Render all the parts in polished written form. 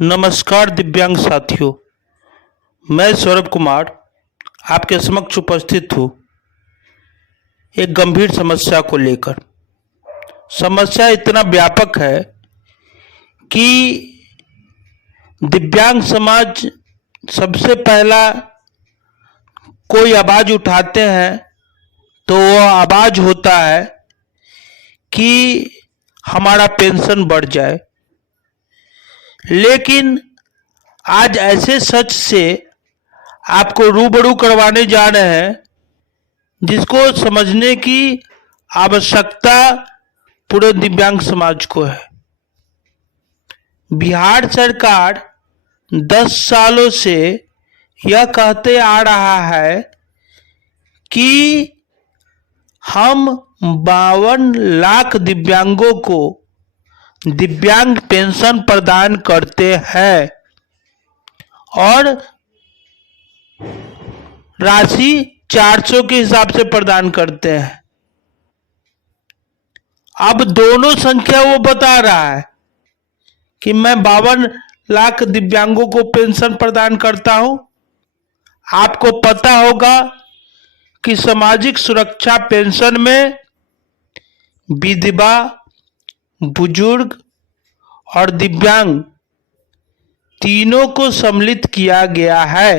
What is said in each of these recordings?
नमस्कार दिव्यांग साथियों। मैं सौरभ कुमार आपके समक्ष उपस्थित हूँ एक गंभीर समस्या को लेकर। समस्या इतना व्यापक है कि दिव्यांग समाज सबसे पहला कोई आवाज उठाते हैं तो वो आवाज होता है कि हमारा पेंशन बढ़ जाए। लेकिन आज ऐसे सच से आपको रूबरू करवाने जा रहे हैं जिसको समझने की आवश्यकता पूरे दिव्यांग समाज को है। बिहार सरकार 10 सालों से यह कहते आ रहा है कि हम 52 लाख दिव्यांगों को दिव्यांग पेंशन प्रदान करते हैं और राशि 400 के हिसाब से प्रदान करते हैं। अब दोनों संख्या वो बता रहा है कि मैं 52 लाख दिव्यांगों को पेंशन प्रदान करता हूं। आपको पता होगा कि सामाजिक सुरक्षा पेंशन में विधवा, बुजुर्ग और दिव्यांग तीनों को सम्मिलित किया गया है।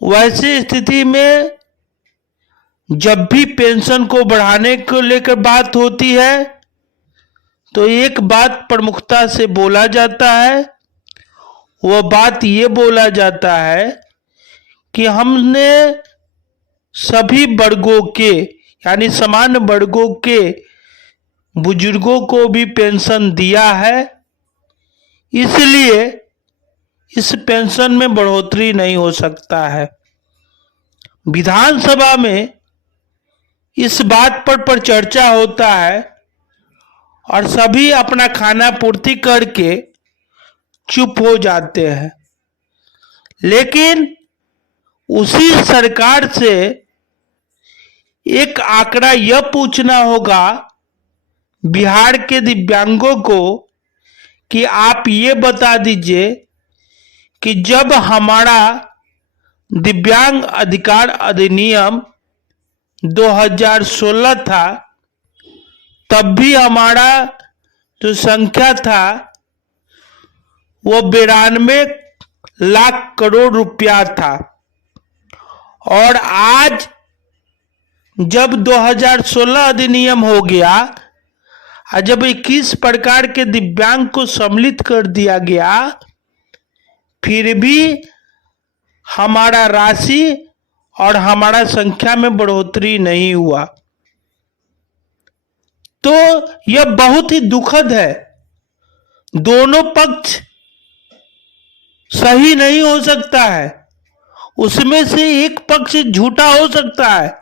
वैसी स्थिति में जब भी पेंशन को बढ़ाने को लेकर बात होती है तो एक बात प्रमुखता से बोला जाता है। वह बात ये बोला जाता है कि हमने सभी वर्गों के यानी समान वर्गों के बुजुर्गों को भी पेंशन दिया है, इसलिए इस पेंशन में बढ़ोतरी नहीं हो सकता है। विधानसभा में इस बात पर चर्चा होता है और सभी अपना खाना पूर्ति करके चुप हो जाते हैं। लेकिन उसी सरकार से एक आंकड़ा यह पूछना होगा बिहार के दिव्यांगों को कि आप ये बता दीजिए कि जब हमारा दिव्यांग अधिकार अधिनियम 2016 था तब भी हमारा जो संख्या था वो 92 लाख करोड़ रुपया था और आज जब 2016 अधिनियम हो गया और जब 21 प्रकार के दिव्यांग को सम्मिलित कर दिया गया फिर भी हमारा राशि और हमारा संख्या में बढ़ोतरी नहीं हुआ। तो यह बहुत ही दुखद है। दोनों पक्ष सही नहीं हो सकता है, उसमें से एक पक्ष झूठा हो सकता है,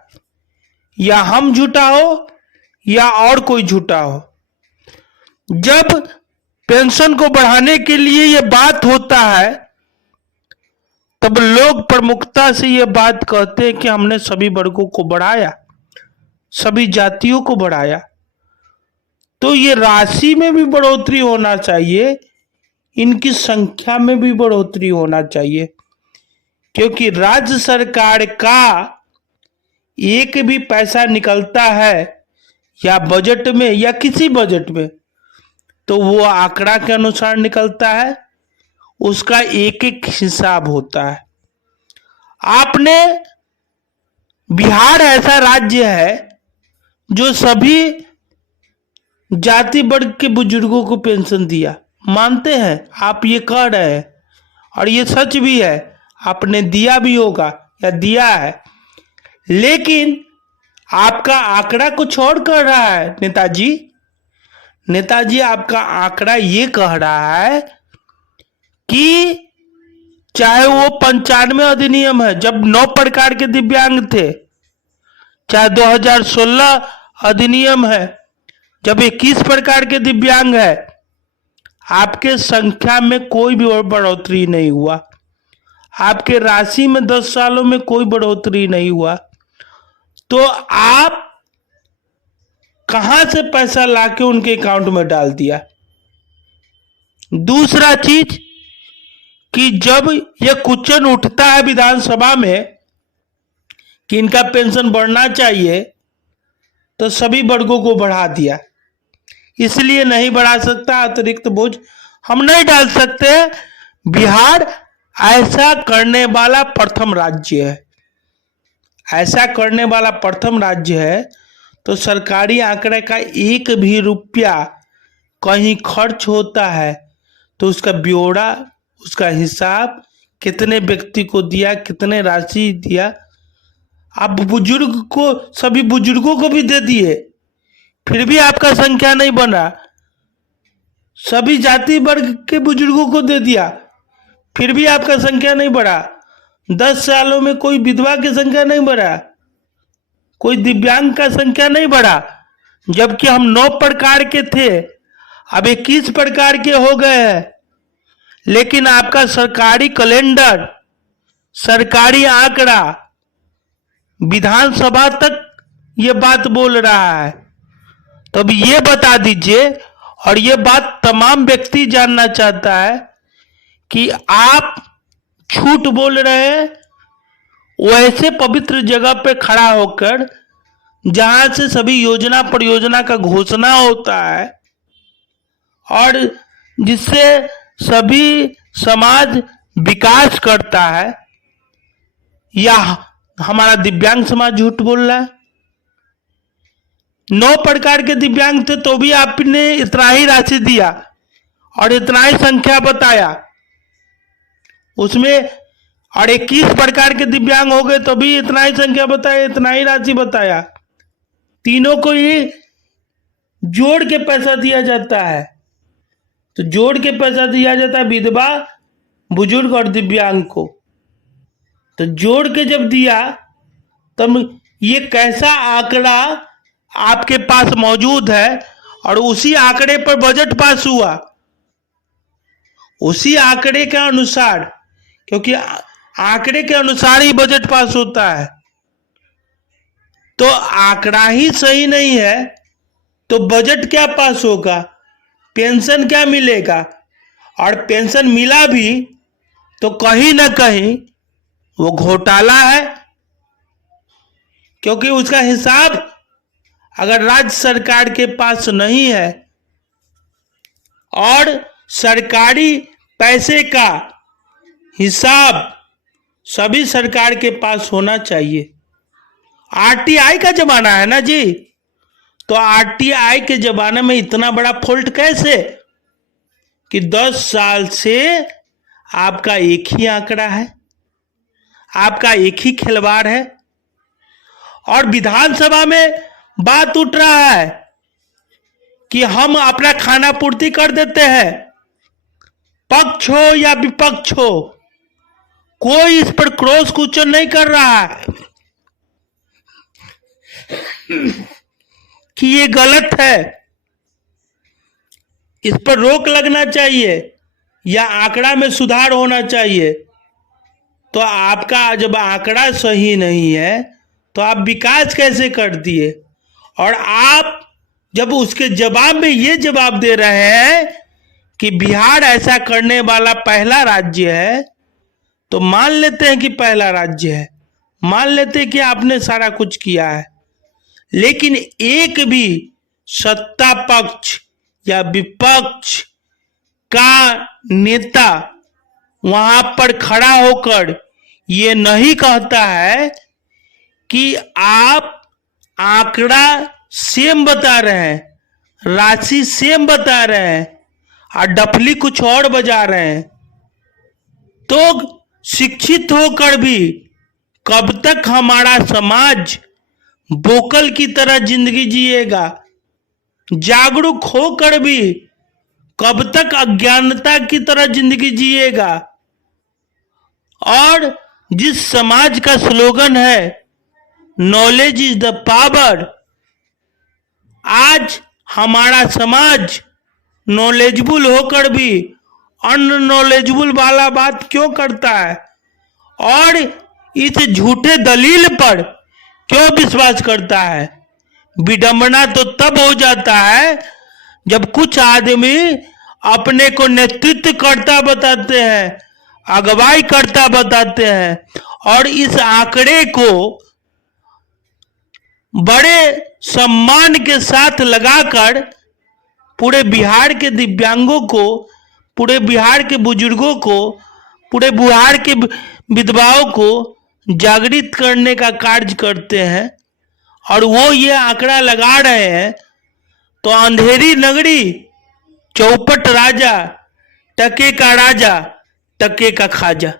या हम झूठा हो या और कोई झूठा हो। जब पेंशन को बढ़ाने के लिए यह बात होता है तब लोग प्रमुखता से यह बात कहते हैं कि हमने सभी वर्गों को बढ़ाया, सभी जातियों को बढ़ाया। तो ये राशि में भी बढ़ोतरी होना चाहिए, इनकी संख्या में भी बढ़ोतरी होना चाहिए, क्योंकि राज्य सरकार का एक भी पैसा निकलता है या बजट में या किसी बजट में तो वो आंकड़ा के अनुसार निकलता है, उसका एक एक हिसाब होता है। आपने बिहार ऐसा राज्य है जो सभी जाति वर्ग के बुजुर्गों को पेंशन दिया, मानते हैं आप, ये कह रहे हैं और ये सच भी है, आपने दिया भी होगा या दिया है। लेकिन आपका आंकड़ा कुछ और कह रहा है नेताजी आपका आंकड़ा ये कह रहा है कि चाहे वो 95 अधिनियम है जब 9 प्रकार के दिव्यांग थे, चाहे 2016 अधिनियम है जब 21 प्रकार के दिव्यांग है, आपके संख्या में कोई भी बढ़ोतरी नहीं हुआ, आपके राशि में 10 सालों में कोई बढ़ोतरी नहीं हुआ। तो आप कहां से पैसा लाके उनके अकाउंट में डाल दिया? दूसरा चीज कि जब यह क्वेश्चन उठता है विधानसभा में कि इनका पेंशन बढ़ना चाहिए, तो सभी वर्गों को बढ़ा दिया, इसलिए नहीं बढ़ा सकता, अतिरिक्त बोझ हम नहीं डाल सकते। बिहार ऐसा करने वाला प्रथम राज्य है, ऐसा करने वाला प्रथम राज्य है। तो सरकारी आंकड़े का एक भी रुपया कहीं खर्च होता है तो उसका ब्यौरा, उसका हिसाब, कितने व्यक्ति को दिया, कितने राशि दिया। आप बुजुर्ग को, सभी बुजुर्गों को भी दे दिए, फिर भी आपका संख्या नहीं बना। सभी जाति वर्ग के बुजुर्गों को दे दिया, फिर भी आपका संख्या नहीं बढ़ा। 10 सालों में कोई विधवा की संख्या नहीं बढ़ा, कोई दिव्यांग का संख्या नहीं बढ़ा। जबकि हम 9 प्रकार के थे, अब 21 प्रकार के हो गए हैं। लेकिन आपका सरकारी कैलेंडर, सरकारी आंकड़ा विधानसभा तक ये बात बोल रहा है। तो अब ये बता दीजिए, और ये बात तमाम व्यक्ति जानना चाहता है कि आप झूठ बोल रहे हैं वैसे पवित्र जगह पे खड़ा होकर, जहां से सभी योजना परियोजना का घोषणा होता है और जिससे सभी समाज विकास करता है, या हमारा दिव्यांग समाज झूठ बोल रहा है? 9 प्रकार के दिव्यांग थे तो भी आपने इतना ही राशि दिया और इतना ही संख्या बताया उसमें, और 21 प्रकार के दिव्यांग हो गए तो भी इतना ही संख्या बताया, इतना ही राशि बताया। तीनों को ही जोड़ के पैसा दिया जाता है। तो जोड़ के पैसा दिया जाता है विधवा, बुजुर्ग और दिव्यांग को। तो जोड़ के जब दिया तब ये कैसा आंकड़ा आपके पास मौजूद है, और उसी आंकड़े पर बजट पास हुआ, उसी आंकड़े के अनुसार, क्योंकि आंकड़े के अनुसार ही बजट पास होता है। तो आंकड़ा ही सही नहीं है तो बजट क्या पास होगा, पेंशन क्या मिलेगा? और पेंशन मिला भी तो कहीं ना कहीं वो घोटाला है, क्योंकि उसका हिसाब अगर राज्य सरकार के पास नहीं है, और सरकारी पैसे का हिसाब सभी सरकार के पास होना चाहिए। आरटीआई का जमाना है ना जी, तो आरटीआई के जमाने में इतना बड़ा फॉल्ट कैसे कि 10 साल से आपका एक ही आंकड़ा है, आपका एक ही खिलवाड़ है। और विधानसभा में बात उठ रहा है कि हम अपना खाना पूर्ति कर देते हैं, पक्ष हो या विपक्ष हो, कोई इस पर क्रॉस क्वेश्चन नहीं कर रहा है कि ये गलत है, इस पर रोक लगना चाहिए या आंकड़ा में सुधार होना चाहिए। तो आपका जब आंकड़ा सही नहीं है तो आप विकास कैसे कर दिए? और आप जब उसके जवाब में ये जवाब दे रहे हैं कि बिहार ऐसा करने वाला पहला राज्य है, तो मान लेते हैं कि पहला राज्य है, मान लेते हैं कि आपने सारा कुछ किया है, लेकिन एक भी सत्ता पक्ष या विपक्ष का नेता वहां पर खड़ा होकर ये नहीं कहता है कि आप आंकड़ा सेम बता रहे हैं, राशि सेम बता रहे हैं और डफली कुछ और बजा रहे हैं। तो शिक्षित होकर भी कब तक हमारा समाज बोकल की तरह जिंदगी जिएगा? जागरूक होकर भी कब तक अज्ञानता की तरह जिंदगी जिएगा? और जिस समाज का स्लोगन है नॉलेज इज द पावर, आज हमारा समाज नॉलेजबुल होकर भी अननॉलेजबुल वाला बात क्यों करता है? और इस झूठे दलील पर क्यों विश्वास करता है? विडंबना तो तब हो जाता है जब कुछ आदमी अपने को नेतृत्व करता बताते हैं, अगुवाई करता बताते हैं और इस आंकड़े को बड़े सम्मान के साथ लगाकर पूरे बिहार के दिव्यांगों को, पूरे बिहार के बुजुर्गों को, पूरे बिहार के विधवाओं को जागृत करने का कार्य करते हैं। और वो ये आंकड़ा लगा रहे हैं तो अंधेरी नगरी, चौपट राजा, टके का राजा, टके का खाजा।